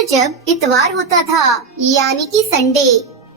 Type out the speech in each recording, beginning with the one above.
पर जब इतवार होता था, यानी कि संडे।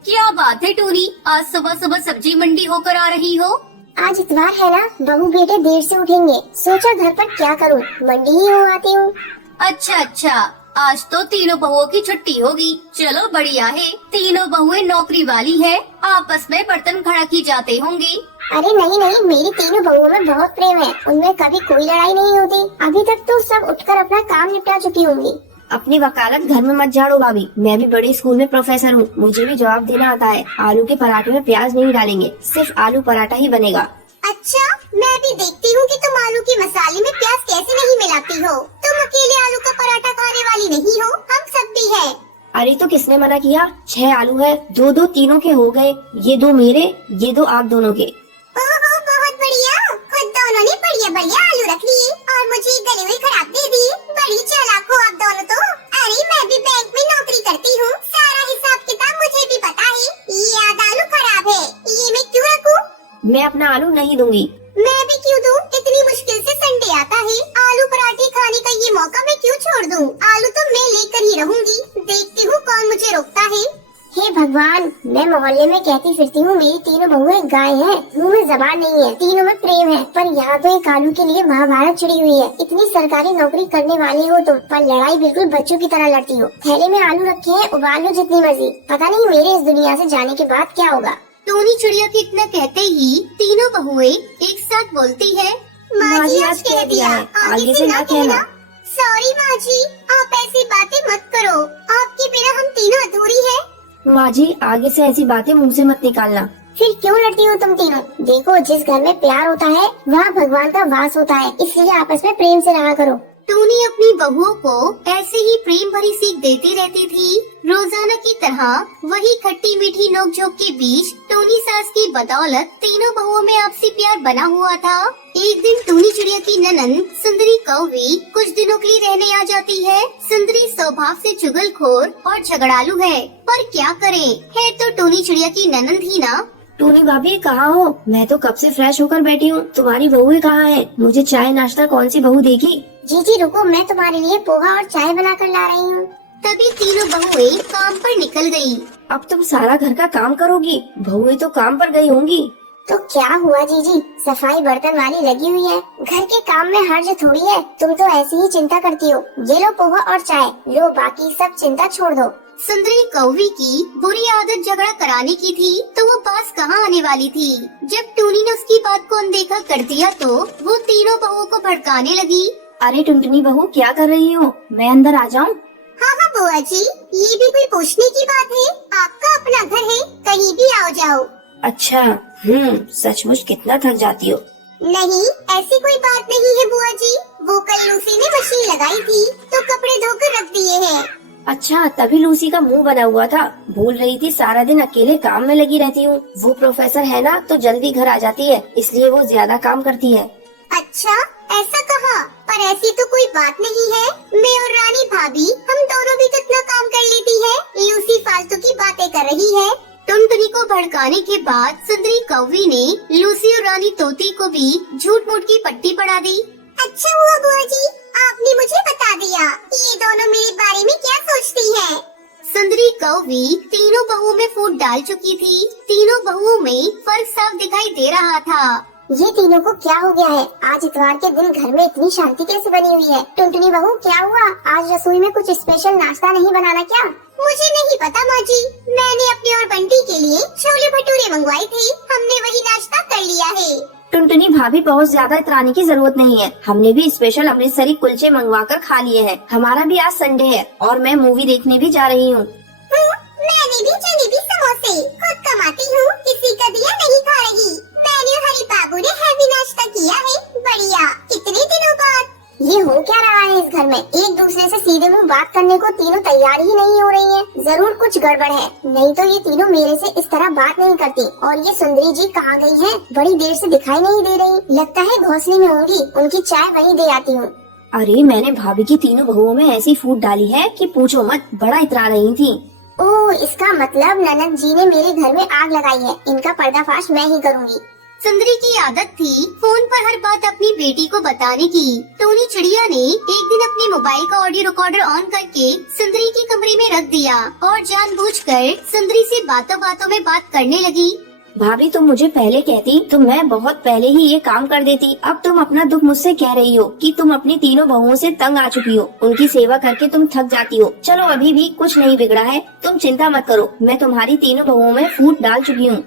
क्या बात है टूनी, आज सुबह सुबह सब्जी मंडी होकर आ रही हो? आज इतवार है ना, बहू बेटे देर से उठेंगे, सोचा घर पर क्या करूं, मंडी ही हो आती हूँ। अच्छा, आज तो तीनों बहुओं की छुट्टी होगी। चलो बढ़िया है, तीनों बहुएं नौकरी वाली है, आपस में बर्तन खड़ा की जाते होंगे। अरे नहीं, मेरी तीनों बहुओं में बहुत प्रेम है, उनमें कभी कोई लड़ाई नहीं होती। अभी तक तो सब उठकर अपना काम निपटा चुकी होंगी। अपनी वकालत घर में मत झाड़ो भाभी, मैं भी बड़े स्कूल में प्रोफेसर हूँ, मुझे भी जवाब देना आता है। आलू के पराठे में प्याज नहीं डालेंगे, सिर्फ आलू पराठा ही बनेगा। अच्छा, मैं भी देखती हूँ कि तुम आलू के मसाले में प्याज कैसे नहीं मिलाती हो। तुम अकेले आलू का पराठा खाने वाली नहीं हो, हम सब भी है। अरे तो किसने मना किया? 6 आलू है, दो तीनों के हो गए, ये 2 मेरे, ये 2 आप दोनों के। ओहो, बहुत बढ़िया, खुद दोनों ने बढ़िया आलू रख लिए और मुझे गले हुए खराब दे दिए। बड़ी चालाक हो आप दोनों तो। अरे मैं भी बैंक में नौकरी करती हूँ, सारा हिसाब किताब मुझे भी पता है। ये आधा आलू खराब है, ये मैं क्यों रखूँ? मैं अपना आलू नहीं दूंगी। मैं भी क्यों दूं? इतनी मुश्किल से संडे आता है, आलू पराठे खाने का ये मौका मैं क्यों छोड़ दूं? आलू तो मैं लेकर ही रहूंगी, देखती हूँ कौन मुझे रोकता है। हे भगवान, मैं मोहल्ले में कहती फिरती हूँ मेरी तीनों बहुएं गाय हैं, मुंह में जबान नहीं है, तीनों में प्रेम है, पर यहाँ तो एक आलू के लिए महाभारत छिड़ी हुई है। इतनी सरकारी नौकरी करने वाले हो तुम, पर लड़ाई बिल्कुल बच्चों की तरह लड़ती हो। थैले में आलू रखे हैं, उबाल लो जितनी मर्जी, पता नहीं मेरे इस दुनिया से जाने के बाद क्या होगा। टूनी चिड़िया के इतना कहते ही तीनों बहुएं एक साथ बोलती है, माँ जी आज कह दिया, आगे से ना कहना। सॉरी माँ जी, आप ऐसी बातें मत करो, आपके बिना हम तीनों अधूरी है। माँ जी आगे से ऐसी बातें मुंह से मत निकालना। फिर क्यों लड़ती हो तुम तीनों? देखो, जिस घर में प्यार होता है वहाँ भगवान का वास होता है, इसलिए आपस में प्रेम से रहा करो। टूनी अपनी बहुओं को ऐसे ही प्रेम भरी सीख देती रहती थी। रोजाना की तरह वही खट्टी मीठी नोकझोंक के बीच टूनी सास की बदौलत तीनों बहुओं में आपसी प्यार बना हुआ था। एक दिन टूनी चिड़िया की ननंद सुंदरी कौवी कुछ दिनों के लिए रहने आ जाती है। सुंदरी स्वभाव से चुगलखोर और झगड़ालू है, पर क्या करे, है तो टूनी चिड़िया की ननंद ही ना। टूनी भाभी कहाँ हो? मैं तो कब से फ्रेश होकर बैठी हूँ, तुम्हारी बहुएं कहाँ है? मुझे चाय नाश्ता कौन सी बहू देगी? जी रुको, मैं तुम्हारे लिए पोहा और चाय बना कर ला रही हूँ। तभी तीनों बहुएं काम पर निकल गयी। अब तुम सारा घर का काम करोगी? बहुएं तो काम पर गई होंगी। तो क्या हुआ जीजी, सफाई बर्तन वाली लगी हुई है, घर के काम में हर्ज थोड़ी है। तुम तो ऐसी ही चिंता करती हो। ये लो पोहा और चाय, लो बाकी सब चिंता छोड़ दो। सुंदरी कौवी की बुरी आदत झगड़ा कराने की थी, तो वो पास कहाँ आने वाली थी। जब टूनी ने उसकी बात को अनदेखा कर दिया तो वो तीनों बहुओं को भड़काने लगी। अरे टुनटुनी बहू क्या कर रही हो? मैं अंदर आ जाऊँ? हाँ बुआ जी, ये भी कोई पूछने की बात है? आपका अपना घर है, कहीं भी आओ जाओ। अच्छा, सचमुच कितना थक जाती हो। नहीं, ऐसी कोई बात नहीं है बुआ जी, वो कल लूसी ने मशीन लगाई थी तो कपड़े धोकर रख दिए हैं। अच्छा, तभी लूसी का मुंह बना हुआ था। भूल रही थी सारा दिन अकेले काम में लगी रहती हूँ। वो प्रोफेसर है ना, तो जल्दी घर आ जाती है, इसलिए वो ज्यादा काम करती है। अच्छा, ऐसा कहा, पर ऐसी तो कोई बात नहीं है। मैं और रानी भाभी हम दोनों भी कितना काम कर लेती है, लूसी फालतू की बातें कर रही है। टुनटुनी को भड़काने के बाद सुंदरी कौवी ने लूसी और रानी तोती को भी झूठ मूठ की पट्टी पढ़ा दी। अच्छा हुआ बुआ जी, आपने मुझे बता दिया, ये दोनों मेरे बारे में क्या सोचती हैं? सुंदरी कौवी तीनों बहुओं में फूट डाल चुकी थी। तीनों बहुओं में फर्क साफ दिखाई दे रहा था। ये तीनों को क्या हो गया है? आज इतवार के दिन घर में इतनी शांति कैसे बनी हुई है? टुनटुनी बहू क्या हुआ? आज रसोई में कुछ स्पेशल नाश्ता नहीं बनाना क्या? मुझे नहीं पता माँ जी, मैंने अपने और बंटी के लिए छोले भटूरे मंगवाए थे, हमने वही नाश्ता कर लिया है। टुनटुनी भाभी बहुत ज्यादा इतराने की जरूरत नहीं है, हमने भी स्पेशल अमृतसरी कुलचे मंगवा कर खा लिए हैं। हमारा भी आज संडे है और मैं मूवी देखने भी जा रही हूँ। मैंने भी जलेबी समोसे खुद कमाती हूँ, किसी का दिया नहीं खा रही। मैंने और हरी बाबू ने हैवी नाश्ता किया है, बढ़िया, कितने दिनों बाद। ये हो क्या रहा है इस घर में? एक दूसरे से सीधे मुंह बात करने को तीनों तैयार ही नहीं हो रही हैं। जरूर कुछ गड़बड़ है, नहीं तो ये तीनों मेरे से इस तरह बात नहीं करती। और ये सुंदरी जी कहाँ गई हैं? बड़ी देर से दिखाई नहीं दे रही, लगता है घोंसले में होंगी, उनकी चाय वहीं दे आती हूँ। अरे मैंने भाभी की तीनों बहुओं में ऐसी फूट डाली है कि पूछो मत, बड़ा इतरा रही थी। ओह, इसका मतलब ननद जी ने मेरे घर में आग लगाई है, इनका पर्दाफाश मैं ही करूँगी। सुंदरी की आदत थी फोन पर हर बात अपनी बेटी को बताने की। टोनी चिड़िया ने एक दिन अपने मोबाइल का ऑडियो रिकॉर्डर ऑन करके सुंदरी के कमरे में रख दिया और जानबूझकर सुंदरी से बातों बातों में बात करने लगी। भाभी तुम मुझे पहले कहती तो मैं बहुत पहले ही ये काम कर देती। अब तुम अपना दुख मुझसे कह रही हो कि तुम अपनी तीनों बहुओं से तंग आ चुकी हो, उनकी सेवा करके तुम थक जाती हो। चलो अभी भी कुछ नहीं बिगड़ा है, तुम चिंता मत करो, मैं तुम्हारी तीनों बहुओं में फूट डाल चुकी हूँ।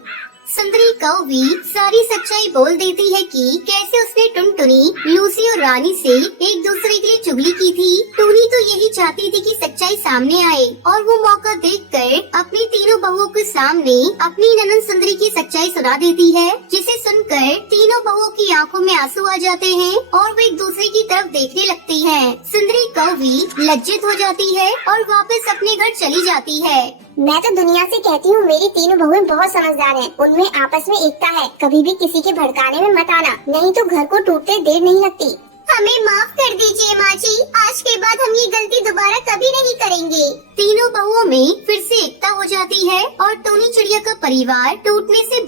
सुंदरी कौवी सारी सच्चाई बोल देती है कि कैसे उसने टुनटुनी, लूसी और रानी से एक दूसरे के लिए चुगली की थी। टूनी तो यही चाहती थी कि सच्चाई सामने आए और वो मौका देखकर अपनी तीनों बहुओं के सामने अपनी ननद सुंदरी की सच्चाई सुना देती है, जिसे सुनकर तीनों बहुओं की आंखों में आंसू आ जाते हैं और वो एक दूसरे की तरफ देखने लगती है। सुंदरी कौवी लज्जित हो जाती है और वापस अपने घर चली जाती है। मैं तो दुनिया से कहती हूँ मेरी तीनों बहुएं बहुत समझदार हैं। उनमें आपस में एकता है। कभी भी किसी के भड़काने में मत आना, नहीं तो घर को टूटते देर नहीं लगती। हमें माफ कर दीजिए माँ जी, आज के बाद हम ये गलती दोबारा कभी नहीं करेंगे। तीनों बहुओं में फिर से एकता हो जाती है और टोनी चिड़िया का परिवार टूटने से